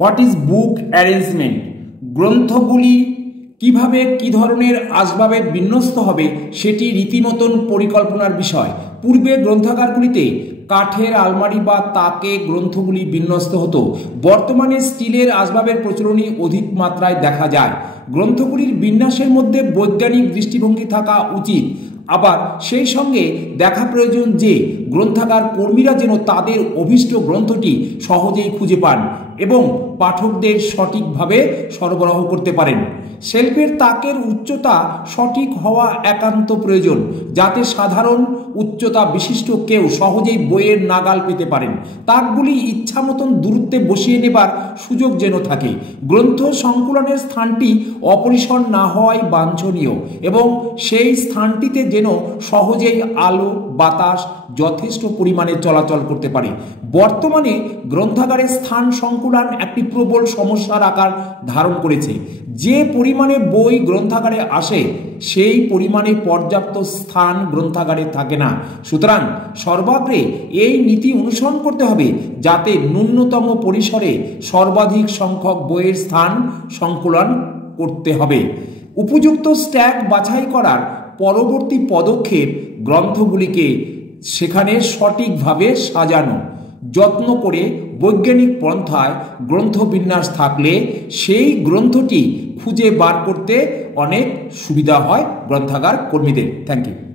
What is book arrangement? গ্রন্থগুলি কিভাবে কি ধরনের আসবাবে বিন্যস্ত হবে সেটি রীতিমতন পরিকল্পনার বিষয়। পূর্বে গ্রন্থাগারগুলিতে কাঠের আলমারি বা তাকে গ্রন্থগুলি বিন্যস্ত হতো। বর্তমানে স্টিলের আসবাবের প্রচলনই অধিক মাত্রায় দেখা যায়। গ্রন্থগুলির বিন্যাসের মধ্যে বৈজ্ঞানিক দৃষ্টিভঙ্গি থাকা উচিত। আবার সেই সঙ্গে দেখা প্রয়োজন যে গ্রন্থাগার কর্মীরা যেন তাদের অভীষ্ট গ্রন্থটি সহজেই খুঁজে পান এবং পাঠকদের সঠিকভাবে সরবরাহ করতে পারেন। শেলফের তাকের উচ্চতা সঠিক হওয়া একান্ত প্রয়োজন, যাতে সাধারণ উচ্চতা বিশিষ্ট কেউ সহজেই বইয়ের নাগাল পেতে পারেন। তাকগুলি ইচ্ছা মতন দূরত্বে বসিয়ে নেবার সুযোগ যেন থাকে। গ্রন্থ সংকুলনের স্থানটি অপরিসর না হওয়াই বাঞ্ছনীয় এবং সেই স্থানটিতে যেন সহজেই আলো বাতাস যথেষ্ট পরিমাণে চলাচল করতে পারে। বর্তমানে গ্রন্থাগারের স্থান সংকুলান একটি প্রবল সমস্যার আকার ধারণ করেছে। যে পরিমাণে বই গ্রন্থাগারে আসে সেই পরিমাণে পর্যাপ্ত স্থান গ্রন্থাগারে থাকে না। সুতরাং সর্বাগ্রে এই নীতি অনুসরণ করতে হবে যাতে ন্যূনতম পরিসরে সর্বাধিক সংখ্যক বইয়ের স্থান সংকুলন করতে হবে। উপযুক্ত স্ট্যাক বাছাই করার পরবর্তী পদক্ষেপ গ্রন্থগুলিকে সেখানে সঠিকভাবে সাজানো। যত্ন করে বৈজ্ঞানিক পন্থায় গ্রন্থবিন্যাস থাকলে সেই গ্রন্থটি খুঁজে বার করতে অনেক সুবিধা হয় গ্রন্থাগার কর্মীদের। Thank you.